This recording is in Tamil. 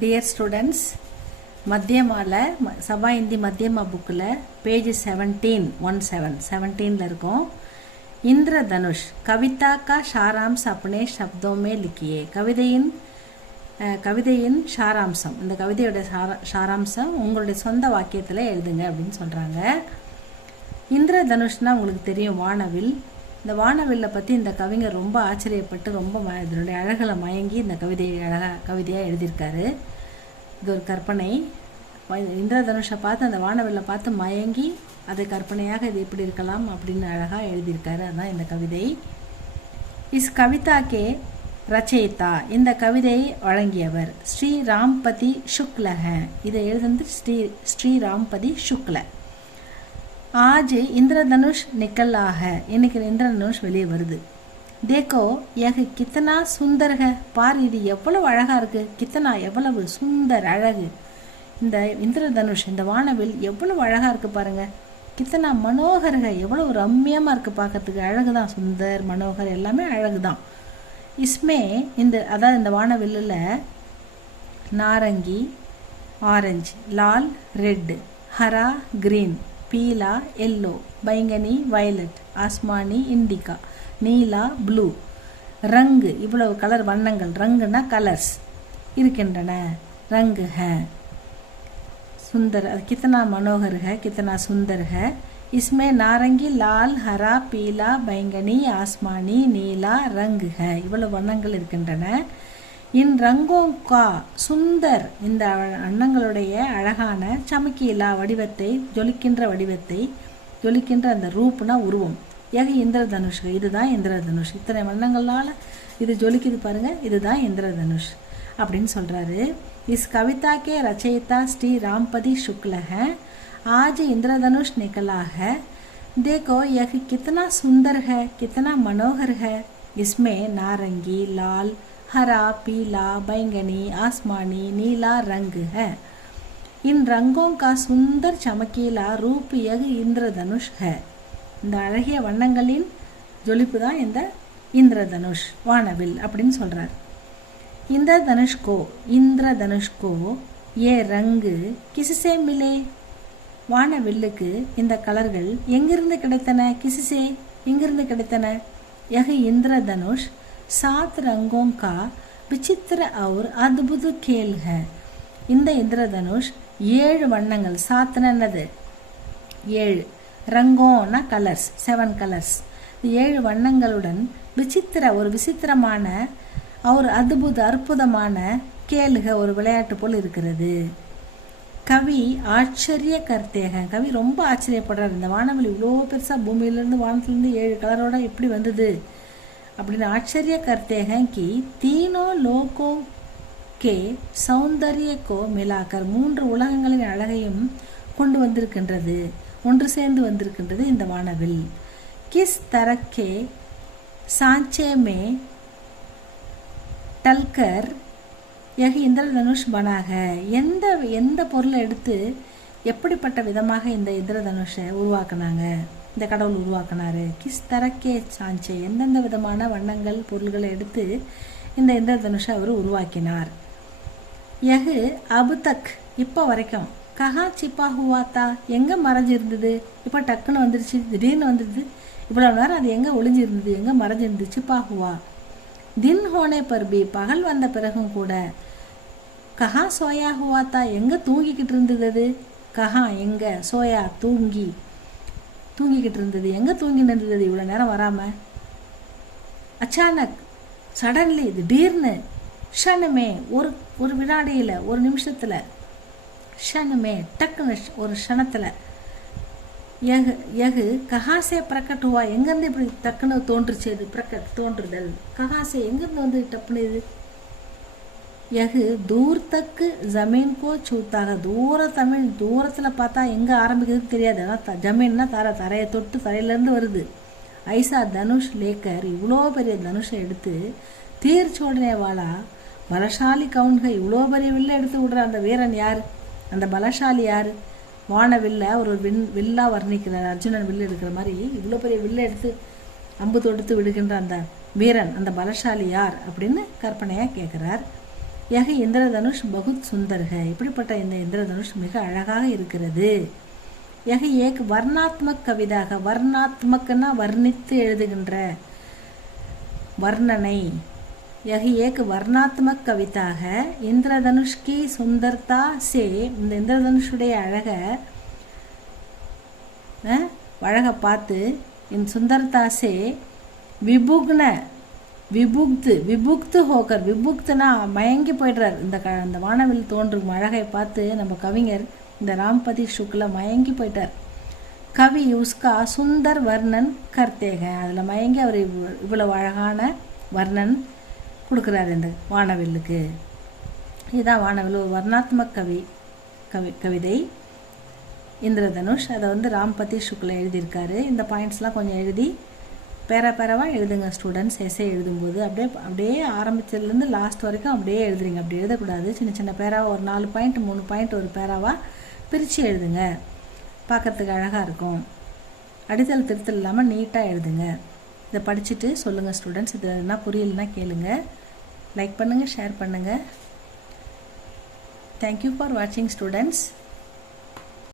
Dear students, மத்தியமால சபா இந்தி மத்தியமா புக்கில் பேஜ் 17 இருக்கும். இந்திரதனுஷ் கவிதா கா சாராம்ஸ் அப்னே சப்தோ மே லிக்கியே. கவிதையின் சாராம்சம், இந்த கவிதையோட சாராம்சம் உங்களுடைய சொந்த வாக்கியத்தில் எழுதுங்க அப்படின்னு சொல்கிறாங்க. இந்திரதனுஷ்னா உங்களுக்கு தெரியும், வானவில். இந்த வானவில்லை பற்றி இந்த கவிஞர் ரொம்ப ஆச்சரியப்பட்டு ரொம்ப இதனுடைய அழகில் மயங்கி இந்த கவிதையாக எழுதியிருக்காரு. இது ஒரு கற்பனை. இந்திரதனுஷை பார்த்து, அந்த வானவில்லை பார்த்து மயங்கி அது கற்பனையாக இது எப்படி இருக்கலாம் அப்படின்னு அழகாக எழுதியிருக்காரு. அதுதான் இந்த கவிதை. இஸ் கவிதாக்கே ரச்சயிதா, இந்த கவிதையை வழங்கியவர் ஸ்ரீ ராம்பதி சுக்லஹ. இதை எழுதுனது ஸ்ரீ ராம்பதி சுக்ல. आज इंद्रधनुष निकला है, இன்னைக்கு இந்திரதனுஷ் வெளியே வருது. தேக்கோ யஹ் கித்தனா சுந்தர் ஹை, பார் இது எவ்வளவு அழகா இருக்கு. கித்தனா எவ்வளவு, சுந்தர் அழகு. இந்த இந்திரதனுஷ், இந்த வானவில் எவ்வளவு அழகா இருக்கு பாருங்க. கித்தனா மனோகர் ஹை, எவ்வளவு ரம்மியமா இருக்கு பார்க்கறதுக்கு. அழகுதான், சுந்தர் மனோகர் எல்லாமே அழகுதான். இஸ்மே அதாவது இந்த வானவில்லில் நாரங்கி ஆரஞ்சு, லால் ரெட், ஹரா கிரீன், பீலா எல்லோ, பைங்கனி வயலட், ஆஸ்மானி இண்டிகா, நீலா ப்ளூ, ரங்கு இவ்வளவு கலர் வண்ணங்கள், ரங்குனா கலர்ஸ் இருக்கின்றன. ரங்கு ஹை சுந்தர், கித்தனா மனோகர் ஹை, கித்தனா சுந்தர் ஹை. इसमें நாரங்கி லால் ஹரா பீலா பைங்கனி ஆஸ்மானி நீலா ரங்கு ஹை, இவ்வளவு வண்ணங்கள் இருக்கின்றன. இன் ரங்கோங்கா சுந்தர், இந்த வண்ணங்களுடைய அழகான சமக்கீலா வடிவத்தை, ஜொலிக்கின்ற வடிவத்தை, ஜொலிக்கின்ற அந்த ரூப்னா உருவம். ஏக இந்திரதனுஷ், இதுதான் இந்திரதனுஷ். இத்தனை வண்ணங்களால் இது ஜொலிக்குது பாருங்க, இதுதான் இந்திரதனுஷ் அப்படின்னு சொல்றாரு. இஸ் கவிதா கே ரச்சயிதா ஸ்ரீ ராம்பதி शुक्ल है. आज इंद्रधनुष निकला है. देखो यह कितना सुंदर है, कितना मनोहर है. इसमें नारंगी लाल हरा पीला बैंगनी आसमानी नीला रंग है. इन रंगों का सुंदर चमकीला रूप यह इंद्रधनुष है. இந்த அழகிய வண்ணங்களின் ஜொலிப்பு தான் இந்த இந்திரதனுஷ், வானவில் அப்படின்னு சொல்றார். இந்திரதனுஷ்கோ ஏ ரங்கு கிசிசே மிலே, வானவில்லுக்கு இந்த கலர்கள் எங்கிருந்து கிடைத்தன. கிசிசே எங்கிருந்து கிடைத்தன. யஹ் இந்திரதனுஷ் 7 रंगों का विचित्र और अद्भुत खेल है. இந்த இந்திரதனுஷ் 7 வண்ணங்கள், 7 என்னது 7, ரங்கோனா கலர்ஸ், 7 கலர்ஸ், 7 வண்ணங்களுடன் ஒரு விசித்திரமான ஒரு அற்புதமான கேளுக, ஒரு விளையாட்டு போல் இருக்கிறது. கவி ஆச்சரிய கர்த்தேக, கவி ரொம்ப ஆச்சரியப்படுறார். இந்த வானவில் இவ்வளோ பெருசாக பூமியிலேருந்து வானத்திலேருந்து 7 கலரோட எப்படி வந்தது அப்படின்னு ஆச்சரிய करते हैं कि तीनों लोकों के सौंदर्य को मिलाकर, 3 உலகங்களின் அழகையும் கொண்டு வந்திருக்கின்றது, ஒன்று சேர்ந்து வந்திருக்கின்றது இந்த வானவில். கிஸ் தரக்கே சாஞ்சே மே டல்கர் யஹ் இந்திரதனுஷ் பனாக, எந்த பொருளை எடுத்து எப்படிப்பட்ட விதமாக இந்த இந்திரதனுஷை உருவாக்குனாங்க, இந்த கடவுள் உருவாக்கினாரு. கிஸ் தரக்கே சாஞ்சே, எந்தெந்த விதமான வண்ணங்கள் பொருள்களை எடுத்து இந்த இந்திரதனுஷை அவர் உருவாக்கினார். யஹ் அபு தக், இப்போ வரைக்கும், கஹா சிப்பா ஹுவாத்தா, எங்கே மறைஞ்சிருந்தது. இப்போ டக்குன்னு வந்துருச்சு, திடீர்னு வந்துடுது. இவ்வளோ நேரம் அது எங்கே ஒளிஞ்சிருந்தது, எங்கே மறைஞ்சிருந்தது. சிப்பா ஹுவா தின் ஹோனே பர்பி, பகல் வந்த பிறகும் கூட. கஹா சோயா ஹுவாத்தா, எங்கே தூங்கிக்கிட்டு இருந்தது. கஹா எங்கே, சோயா தூங்கிக்கிட்டு இருந்தது, எங்கே தூங்கிட்டு இருந்தது இவ்வளோ நேரம் வராமல். அச்சானக் சடன்லி, திடீர்னு, ஷனுமே ஒரு வினாடியில், ஒரு நிமிஷத்தில், ஷனுமே டக்குன்னு, ஒரு க்ஷணத்தில். யகு கஹாசே பிரகட் ஹுவா, எங்கேருந்து இப்படி டக்குன்னு தோன்றுச்சு. இது பிரகட் தோன்றுதல். கஹாசே எங்கேருந்து வந்து டப்புன்னு இது. யகு தூர் தக்கு ஜமீன் கோ சூத்தாக, தூரத்தில் பார்த்தா எங்கே ஆரம்பிக்கிறதுன்னு தெரியாது. ஆனால் ஜமீன்னா தரையை தொட்டு தரையிலேருந்து வருது. ஐசா தனுஷ் லேக்கர், இவ்வளோ பெரிய தனுஷை எடுத்து, தீர் சோடனே வாழா பலசாலி கவுன்க, இவ்வளோ பெரிய வில்லை எடுத்து விடுற அந்த வீரன் யார், அந்த பலசாலி யார். வானவில்ல ஒரு வில்லா வர்ணிக்கிறார். அர்ஜுனன் வில்லு எடுக்கிற மாதிரி இவ்வளோ பெரிய வில்லை எடுத்து அம்பு தொடுத்து விடுகின்ற அந்த வீரன், அந்த பலசாலி யார் அப்படின்னு கற்பனையாக கேட்குறார். யக இந்திரதனுஷ் பகுத் சுந்தர்க, இப்படிப்பட்ட இந்த இந்திரதனுஷ் மிக அழகாக இருக்கிறது. யக ஏக் வர்ணாத்மக் கவிதாக, வர்ணாத்மக்னா வர்ணித்து எழுதுகின்ற வர்ணனை. யக ஏக் வர்ணாத்மக் கவிதாக இந்திரதனுஷ் கி சுந்தர்தா சே, இந்த இந்திரதனுஷுடைய அழகை பார்த்து இந்த சுந்தர்தா சே விபுக்ன விபுக்து ஹோக்கர், விபுக்துனா மயங்கி போய்டுறார். இந்த வானவில் தோன்றும் அழகை பார்த்து நம்ம கவிஞர் இந்த ராம்பதி சுக்ல மயங்கி போயிட்டார். கவி உஸ்கா சுந்தர் வர்ணன் கர்த்தேக, அதில் மயங்கி அவர் இவ்வளவு அழகான வர்ணன் கொடுக்குறாரு இந்த வானவில்லுக்கு. இதுதான் வானவில், ஒரு வர்ணாத்மக் கவிதை இந்திரதனுஷ். அதை ராம்பதி சுக்ல எழுதியிருக்காரு. இந்த பாயிண்ட்ஸ்லாம் கொஞ்சம் எழுதி பேராவாக எழுதுங்க ஸ்டூடெண்ட்ஸ். எஸ்ஏ எழுதும்போது அப்படியே ஆரம்பிச்சதுலேருந்து லாஸ்ட் வரைக்கும் அப்படியே எழுதுறீங்க. அப்படி எழுதக்கூடாது. சின்ன சின்ன பேராவாக ஒரு 4 பாயிண்ட் 3 பாயிண்ட் ஒரு பேராவாக பிரித்து எழுதுங்க. பார்க்குறதுக்கு அழகாக இருக்கும். அடித்தல் திருத்தல் இல்லாமல் நீட்டாக எழுதுங்க. இதை படிச்சுட்டு சொல்லுங்கள் ஸ்டூடெண்ட்ஸ். இது என்ன புரியலன்னா கேளுங்க. லைக் பண்ணுங்கள், ஷேர் பண்ணுங்கள். தேங்க்யூ ஃபார் வாட்சிங் ஸ்டூடெண்ட்ஸ்.